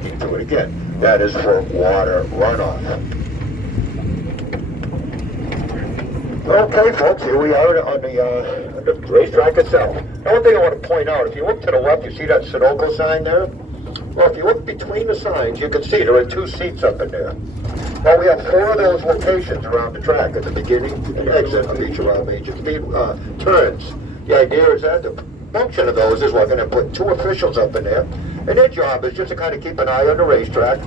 banking to it. Again, that is for water runoff. Okay, folks, here we are on the racetrack itself. Now, one thing I want to point out, if you look to the left, you see that Sunoco sign there? Well, if you look between the signs, you can see there are 2 seats up in there. Well, we have 4 of those locations around the track at the beginning and exit of each of our major speed turns. The idea is that the function of those is we're going to put 2 officials up in there, and their job is just to kind of keep an eye on the racetrack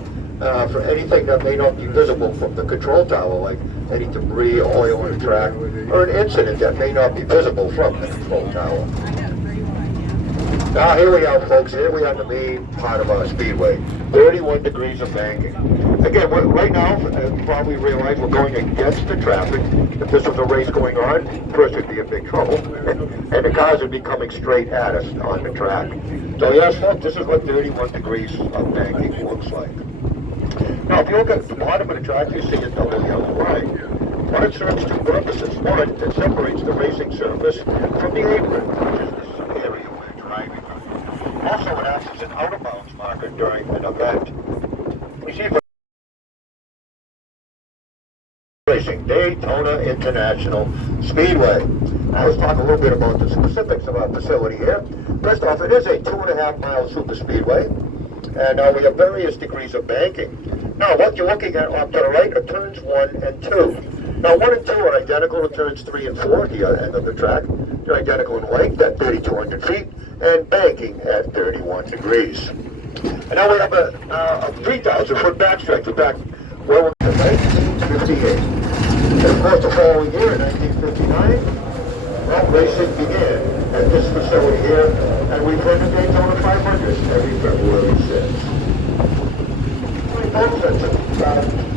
for anything that may not be visible from the control tower, like any debris, oil on the track, or an incident that may not be visible from the control tower. Now here we are, folks. Here we are in the main part of our speedway. 31 degrees of banking. Again, right now, you probably realize we're going against the traffic. If this was a race going on, first it'd be a big trouble, and the cars would be coming straight at us on the track. So yes, folks, this is what 31 degrees of banking looks like. Now, if you look at the bottom of the track, you see a double yellow line. Well, it serves 2 purposes. One, it separates the racing surface from the apron, which is this area we're driving on. Also, it acts as an out-of-bounds marker during an event. We see racing, Daytona International Speedway. Now, let's talk a little bit about the specifics of our facility here. First off, it is a 2.5-mile super speedway, and we have various degrees of banking. Now, what you're looking at off to the right are turns 1 and 2. Now, 1 and 2 are identical to turns 3 and 4 at the end of the track. They're identical in length at 3,200 feet and banking at 31 degrees. And now we have a 3,000-foot backstretch. We're back where we're in 1958. And of course, the following year, in 1959, well, racing began at this facility here, and we've run the Daytona 500 every February since. That's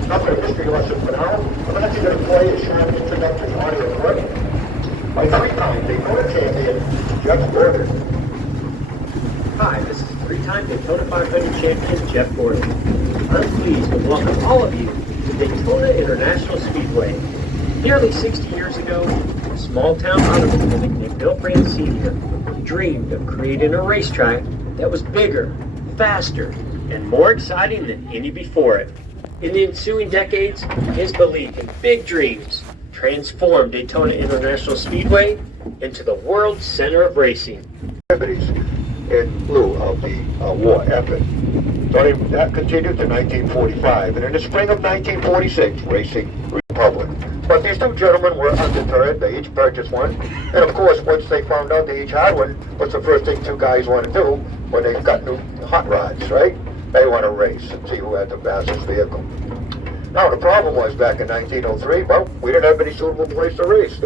enough of a history lesson for now. I'm actually going to play a short introductory audio clip by 3-time Daytona champion Jeff Gordon. Hi, this is 3-time Daytona 500 champion Jeff Gordon. I'm pleased to welcome all of you to Daytona International Speedway. Nearly 60 years ago, a small-town auto mechanic named Bill Francini dreamed of creating a racetrack that was bigger, faster, and more exciting than any before it. In the ensuing decades, his belief in big dreams transformed Daytona International Speedway into the world center of racing. In lieu of the war effort. So that continued to 1945, and in the spring of 1946, racing republic. But these 2 gentlemen were undeterred. They each purchased one, and of course, once they found out they each had one, what's the first thing 2 guys want to do when they've got new hot rods, right? They want to race and see who had the fastest vehicle. Now, the problem was back in 1903, well, we didn't have any suitable place to race.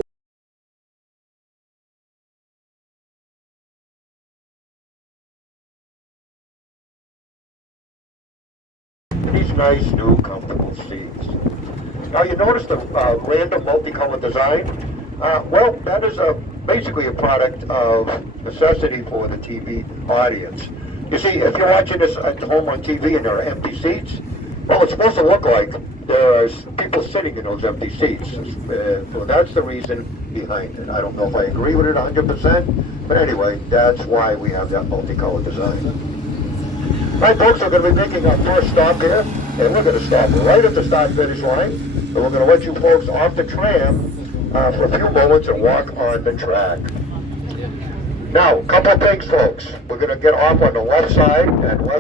These nice, new, comfortable seats. Now, you notice the random multicolored design? Well, that is basically a product of necessity for the TV audience. You see, if you're watching this at home on TV and there are empty seats, well, it's supposed to look like there are people sitting in those empty seats. So that's the reason behind it. I don't know if I agree with it 100%, but anyway, that's why we have that multicolored design. All right, folks, we're going to be making our first stop here, and we're going to stop right at the start-finish line, and we're going to let you folks off the tram for a few moments and walk on the track. Now, a couple of things, folks. We're going to get off on the left side and left